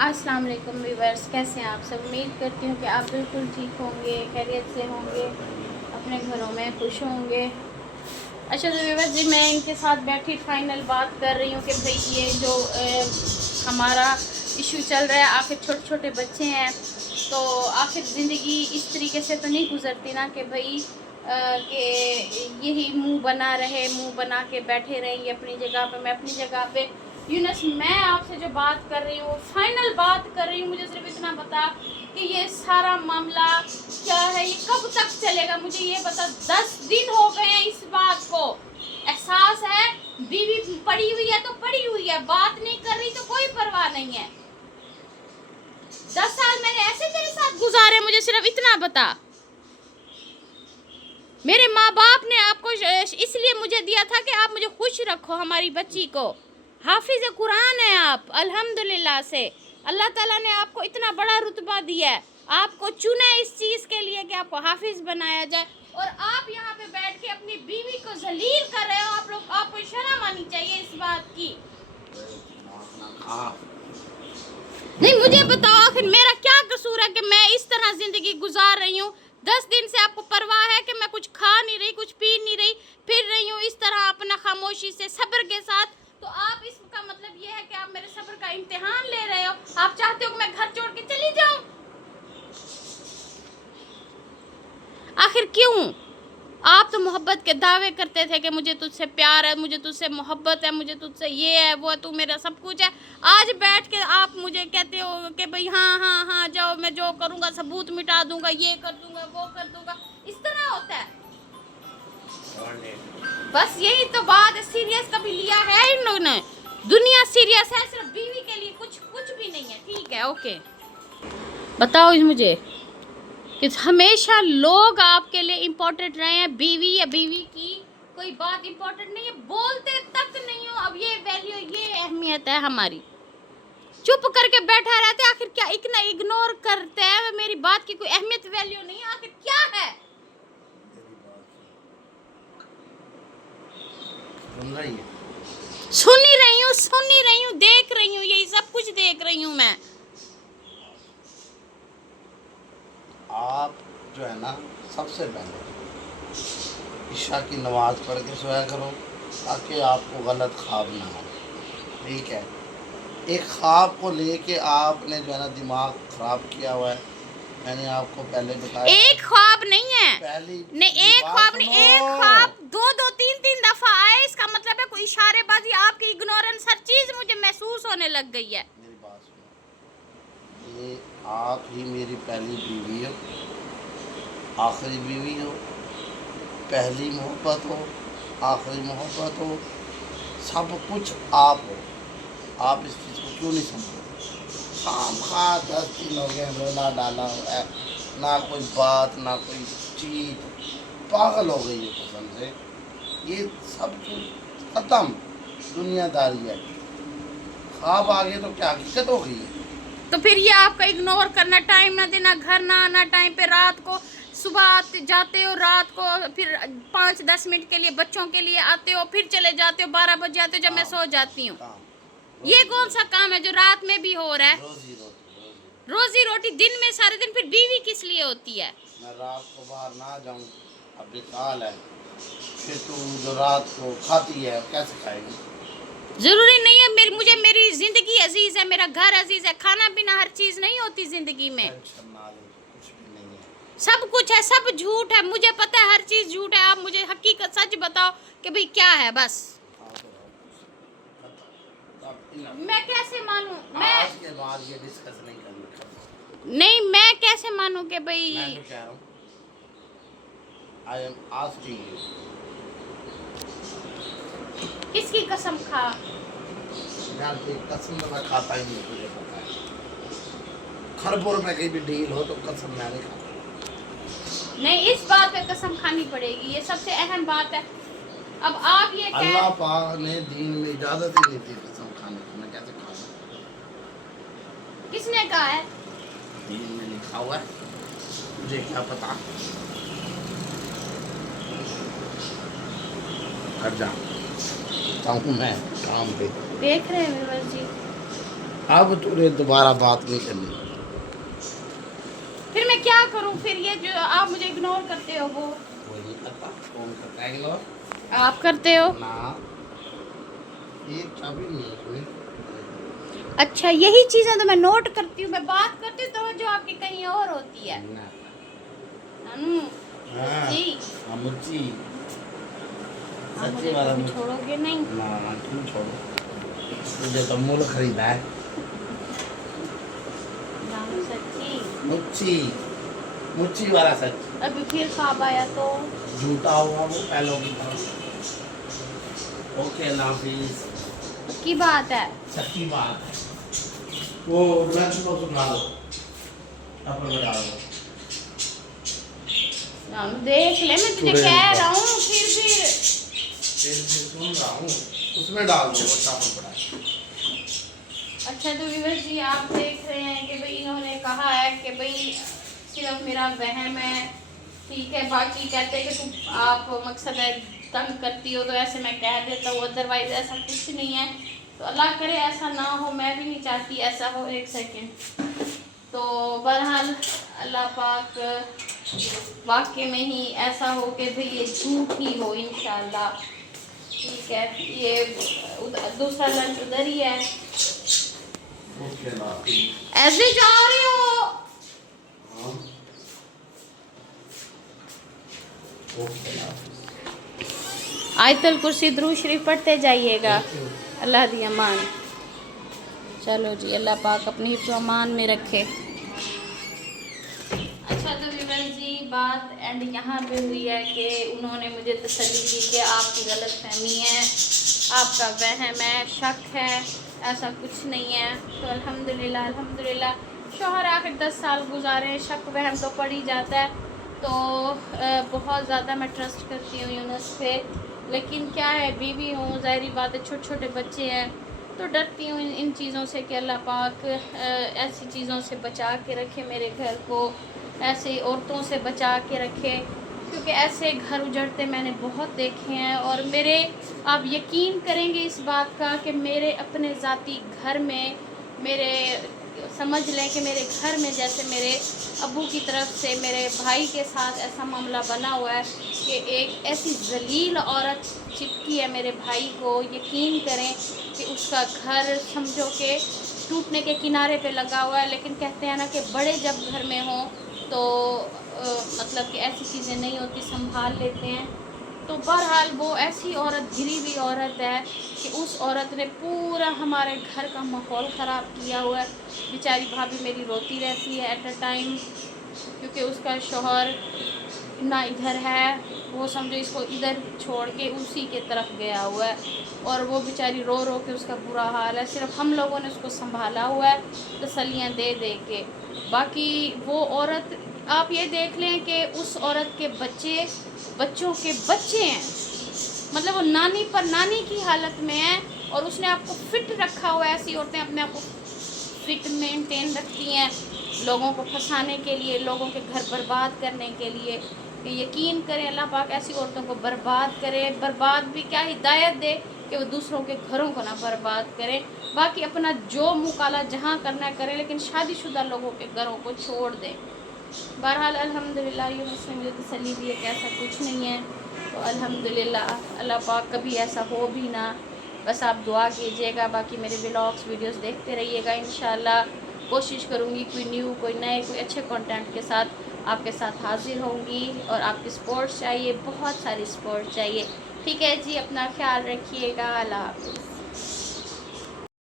अस्सलाम वालेकुम व्यूअर्स, कैसे हैं आप सब। उम्मीद करती हूँ कि आप बिल्कुल ठीक होंगे, खैरियत से होंगे, अपने घरों में खुश होंगे। अच्छा तो व्यूअर्स जी, मैं इनके साथ बैठी फाइनल बात कर रही हूँ कि भाई ये जो हमारा इशू चल रहा है, आखिर छोटे छोटे बच्चे हैं तो आखिर ज़िंदगी इस तरीके से तो नहीं गुजरती ना कि भाई कि यही मुंह बना रहे, मुंह बना के बैठे रहेंगे अपनी जगह पे। मैं अपनी जगह पे यूनस, मैं आपसे जो बात कर रही हूँ, फाइनल बात कर रही हूँ, मुझे सिर्फ इतना बता कि ये सारा मामला क्या है, ये कब तक चलेगा, मुझे ये बता। 10 दिन हो गए हैं इस बात को, एहसास है बीवी पड़ी हुई है तो पड़ी हुई है, बात नहीं कर रही तो कोई परवाह नहीं है। 10 साल मैंने ऐसे तेरे साथ गुजारे, मुझे सिर्फ इतना बता। मेरे माँ बाप ने आपको इसलिए मुझे दिया था कि आप मुझे खुश रखो, हमारी बच्ची को। हाफिज कुरान है आप, अल्हम्दुलिल्लाह से अल्लाह ताला ने आपको इतना बड़ा रुतबा दिया है, आपको चुना है इस चीज़ के लिए कि आपको हाफिज बनाया जाए, और आप यहाँ पे बैठ के अपनी बीवी को जलील कर रहे हो। आप लोग, आपको शर्म आनी चाहिए इस बात की। नहीं, मुझे बताओ आखिर मेरा क्या कसूर है कि मैं इस तरह जिंदगी गुजार रही हूँ। 10 दिन से आपको परवाह है कि मैं कुछ खा नहीं रही, कुछ पी नहीं रही, फिर रही हूँ इस तरह अपना खामोशी से सब्र के साथ। तो आप, इसका मतलब ये है कि आप मेरे सब्र का इम्तिहान ले रहे हो। आप चाहते हो कि मैं घर छोड़ के चली जाऊं? आखिर क्यों? आप तो मोहब्बत के दावे करते थे कि मुझे तुझसे प्यार है, मुझे तुझसे मोहब्बत है, मुझे तुझसे ये है वो है, तू मेरा सब कुछ है। आज बैठ के आप मुझे कहते हो कि भाई हाँ हाँ हाँ जाओ, मैं जो करूँगा सबूत मिटा दूंगा, ये कर दूंगा, वो कर दूंगा। इस तरह होता है? बस यही तो बात है। सीरियस कभी लिया है इन लोगों ने? दुनिया सीरियस है सिर्फ बीवी के लिए, कुछ कुछ भी नहीं है। ठीक है, ओके। बताओ मुझे कि हमेशा लोग आपके लिए इम्पोर्टेंट रहे हैं, बीवी या बीवी की कोई बात इम्पोर्टेंट नहीं है, बोलते तक नहीं हो। अब ये वैल्यू, ये अहमियत है हमारी। चुप करके बैठा रहते, आखिर क्या इतना इग्नोर करते हैं मेरी बात की? कोई अहमियत वैल्यू नहीं है, आखिर क्या है? सुन ही रही हूँ, देख रही हूँ, यही सब कुछ देख रही हूँ मैं। आप जो है ना, सबसे पहले ईशा की नमाज़ पढ़ के सोया करो ताकि आपको गलत ख्वाब ना हो। ठीक है, एक ख्वाब को लेके आपने जो है ना दिमाग ख़राब किया हुआ है। मैंने आपको पहले बताया, एक ख्वाब नहीं है, पहली नहीं एक ख्वाब नहीं, एक ख्वाब दो तीन दफा आए। इसका मतलब है कोई इशारेबाजी, आपकी इग्नोरेंस, हर चीज मुझे महसूस होने लग गई है। मेरी बात सुनो, ये आप ही मेरी पहली बीवी हो, आखिरी बीवी हो, पहली मोहब्बत हो, आखिरी मोहब्बत हो, सब कुछ आप हो। आप इस चीज़ को क्यों नहीं समझते? शाम खा 10 दिन हो गए रोना डाला हुआ है, ना कोई बात ना कोई चीज, पागल हो गई है कसम से। ये सब कुछ खत्म, दुनियादारी है। ख्वाब आ गए तो क्या हकीकत हो गई है? तो फिर ये आपका इग्नोर करना, टाइम ना देना, घर ना आना टाइम पे, रात को सुबह आते जाते हो, रात को फिर 5-10 मिनट के लिए बच्चों के लिए आते हो, फिर चले जाते हो, 12 बजे आते हो जब मैं सो जाती हूँ। ये कौन सा काम है जो रात में भी हो रहा है? रोजी रोटी दिन में सारे दिन, फिर बीवी किस लिए होती है? मैं रात को बाहर ना जाऊँ, अब साल है, फिर तू जो रात को खाती है कैसे खाएगी? जरूरी नहीं है मुझे मेरी जिंदगी अजीज है, मेरा घर अजीज है, खाना पीना हर चीज नहीं होती जिंदगी में। टेंशन ना ले, कुछ भी नहीं है। सब कुछ है, सब झूठ है, मुझे पता है हर चीज झूठ है। आप मुझे हकीकत सच बताओ कि भाई क्या है बस। मैं कैसे मानूं? मैं आज के बाद ये डिस्कस नहीं करना। नहीं, मैं कैसे मानूं कि भाई? मैं तो कह रहा हूँ, आई एम आस्किंग यू। किसकी कसम खा? यार कोई कसम तो मैं खाता ही नहीं, तुझे पता है। खरबुर में कहीं भी डील हो तो कसम मैं नहीं खाता। नहीं, इस बात पे कसम खानी पड़ेगी, ये सबसे अहम बात है। अब आप ये अल्लाह पाक ने दीन में इजाजत ही नहीं दी कसम खाने की, मैं कैसे खा सकता? किसने कहा है? दीन में लिखा हुआ है, मुझे क्या पता। हट जा, मैं काम पे देख रहे हैं व्यूअर्स जी, اب تمہیں دوبارہ بات نہیں کرنی. پھر میں کیا کروں؟ پھر یہ جو آپ مجھے اگنور کرتے ہو وہ کوئی نہیں کرتا. کون کرتا ہے اگنور؟ آپ کرتے ہو. نا ایک چابی نہیں ہے اس میں. اچھا یہی چیزیں تو میں نوٹ کرتی ہوں، میں بات کرتی ہوں تو جو آپ کی کہیں اور ہوتی ہے. نانو جی مچی آپ سچی مجھے والا کبھی چھوڑو گے نہیں. نا کیوں چھوڑو؟ مجھے تو مول خریدا ہے. نانو سچی مچی مچی والا سچ. ابھی پھر خواب آیا تو جھوٹا ہوا وہ پہلوں کی طرح. اوکے اللہ حافظ. پکی بات ہے. سچی بات ہے. وہ لنچ کو سنا دو اپن بتا دو. نانو دیکھ لے میں تجھے کہہ رہا ہوں پھر سن رہا ہوں اس میں ڈال دو. وہ چاول پڑا ہے. اچھا تو ویور جی آپ دیکھ رہے ہیں کہ بھئی انہوں نے کہا ہے کہ بھئی صرف میرا وہم ہے، ٹھیک ہے، باقی کہتے ہیں کہ تم آپ مقصد ہے تنگ کرتی ہو تو ایسے میں کہہ دیتا ہوں، ادروائز ایسا کچھ نہیں ہے. تو اللہ کرے ایسا نہ ہو، میں بھی نہیں چاہتی ایسا ہو. ایک سیکنڈ. تو بہرحال اللہ پاک واقعے میں ہی ایسا ہو کہ بھئی یہ جھوٹ ہی ہو انشاءاللہ. ٹھیک ہے، یہ دوسرا لنچ ادھر ہی ہے. اوکے اللہ حافظ. ایسے جا رہے ہو. ہاں اوکے اللہ حافظ. آیت الکرسی درود شریف پڑھتے جائیے گا. اللہ دی امان. چلو جی اللہ پاک اپنی حفظ و امان میں رکھے. اچھا تو ویور جی بات اینڈ یہاں پہ ہوئی ہے کہ انہوں نے مجھے تسلی دی کہ آپ کی غلط فہمی ہے، آپ کا وہم ہے، شک ہے، ایسا کچھ نہیں ہے. تو الحمدللہ شوہر آخر 10 سال گزارے ہیں، شک وہم تو پڑ ہی جاتا ہے. تو بہت زیادہ میں ٹرسٹ کرتی ہوں یونس پہ، لیکن کیا ہے بیوی ہوں، ظاہری بات ہے، چھوٹے چھوٹے بچے ہیں تو ڈرتی ہوں ان چیزوں سے کہ اللہ پاک ایسی چیزوں سے بچا کے رکھے میرے گھر کو، ایسی عورتوں سے بچا کے رکھے، کیونکہ ایسے گھر اجڑتے میں نے بہت دیکھے ہیں. اور میرے آپ یقین کریں گے اس بات کا کہ میرے اپنے ذاتی گھر میں میرے سمجھ لیں کہ میرے گھر میں جیسے میرے ابو کی طرف سے میرے بھائی کے ساتھ ایسا معاملہ بنا ہوا ہے کہ ایک ایسی ذلیل عورت چپکی ہے میرے بھائی کو. یقین کریں کہ اس کا گھر سمجھو کہ ٹوٹنے کے کنارے پہ لگا ہوا ہے. لیکن کہتے ہیں نا کہ بڑے جب گھر میں ہوں تو مطلب کہ ایسی چیزیں نہیں ہوتی، سنبھال لیتے ہیں. تو بہرحال وہ ایسی عورت گری ہوئی عورت ہے کہ اس عورت نے پورا ہمارے گھر کا ماحول خراب کیا ہوا ہے. بیچاری بھابھی میری روتی رہتی ہے ایٹ اے ٹائم، کیونکہ اس کا شوہر نہ ادھر ہے، وہ سمجھو اس کو ادھر چھوڑ کے اسی کے طرف گیا ہوا ہے، اور وہ بیچاری رو رو کے اس کا برا حال ہے. صرف ہم لوگوں نے اس کو سنبھالا ہوا ہے تسلیاں دے دے کے. باقی وہ عورت آپ یہ دیکھ لیں کہ اس عورت کے بچوں کے بچے ہیں، مطلب وہ نانی پر نانی کی حالت میں ہیں، اور اس نے آپ کو فٹ رکھا ہوا ہے. ایسی عورتیں اپنے آپ کو فٹ مینٹین رکھتی ہیں لوگوں کو پھنسانے کے لیے، لوگوں کے گھر برباد کرنے کے لیے. کہ یقین کریں اللہ پاک ایسی عورتوں کو برباد کرے. برباد بھی کیا، ہدایت دے کہ وہ دوسروں کے گھروں کو نہ برباد کریں. باقی اپنا جو منہ کالا جہاں کرنا ہے کریں، لیکن شادی شدہ لوگوں کے گھروں کو چھوڑ دیں. بہرحال الحمدللہ یہ مسلم مجھے تسلی دی ہے کہ ایسا کچھ نہیں ہے. تو الحمدللہ اللہ پاک کبھی ایسا ہو بھی نہ. بس آپ دعا کیجیے گا. باقی میرے ولاگس ویڈیوز دیکھتے رہیے گا. انشاءاللہ کوشش کروں گی کوئی نیو، کوئی نئے، کوئی اچھے کنٹینٹ کے ساتھ آپ کے ساتھ حاضر ہوں گی. اور آپ کی سپورٹس چاہیے، بہت ساری سپورٹ چاہیے. ٹھیک ہے جی، اپنا خیال رکھیے گا. اللہ حافظ.